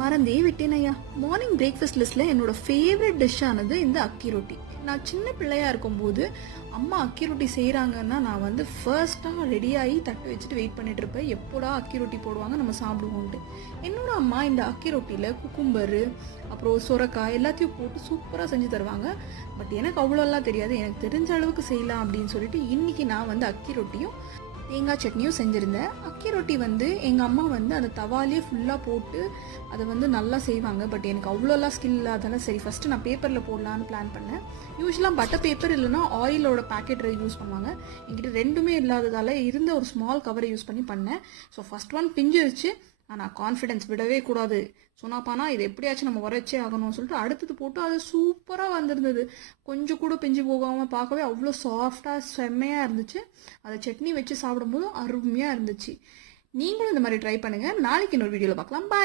மறந்தே விட்டேனையா. Morning breakfast லிஸ்ட்ல என்னோட ஃபேவரட் டிஷ் ஆனது இந்த அக்கி ரொட்டி. நான் சின்ன பிள்ளையா இருக்கும்போது அம்மா அக்கி ரொட்டி செய்கிறாங்கன்னா நான் வந்து ஃபர்ஸ்ட்டாக ரெடியாகி தட்டு வச்சுட்டு வெயிட் பண்ணிட்டு இருப்பேன். எப்போடா அக்கி ரொட்டி போடுவாங்க நம்ம சாப்பிடுவோன்ட்டு. என்னோட அம்மா இந்த அக்கி ரொட்டியில் குக்கும்பரு அப்புறம் சுரக்காய் எல்லாத்தையும் போட்டு சூப்பராக செஞ்சு தருவாங்க. பட் எனக்கு அவ்வளோலாம் தெரியாது. எனக்கு தெரிஞ்ச அளவுக்கு செய்யலாம் அப்படின்னு சொல்லிட்டு இன்றைக்கி நான் வந்து அக்கி ரொட்டியும் தேங்காய் சட்னியும் செஞ்சுருந்தேன். அக்கி ரொட்டி வந்து எங்கள் அம்மா வந்து அந்த தவாலே ஃபுல்லாக போட்டு அதை வந்து நல்லா செய்வாங்க. பட் எனக்கு அவ்வளோலாம் ஸ்கில் இல்லாதால சரி ஃபஸ்ட்டு நான் பேப்பரில் போடலான்னு பிளான் பண்ணேன். யூஸ்வலாக பட்டர் பேப்பர் இல்லைனா ஆயிலோட பேக்கெட் யூஸ் பண்ணுவாங்க. என்கிட்ட ரெண்டுமே இல்லாததால் இருந்த ஒரு ஸ்மால் கவரை யூஸ் பண்ணி பண்ணேன். ஸோ ஃபஸ்ட் ஒன் பிஞ்சிருச்சு. ஆனால் கான்ஃபிடென்ஸ் விடவே கூடாது. சொன்னாப்பானா இது எப்படியாச்சும் நம்ம உரைச்சே ஆகணும்னு சொல்லிட்டு அடுத்தது போட்டு அது சூப்பராக வந்திருந்தது. கொஞ்சம் கூட பிஞ்சு போகாமல் பார்க்கவே அவ்வளோ சாஃப்டாக செம்மையாக இருந்துச்சு. அதை சட்னி வச்சு சாப்பிடும்போது அருமையாக இருந்துச்சு. நீங்களும் இந்த மாதிரி ட்ரை பண்ணுங்கள். நாளைக்கு இன்னொரு வீடியோவில் பார்க்கலாம். பாய்.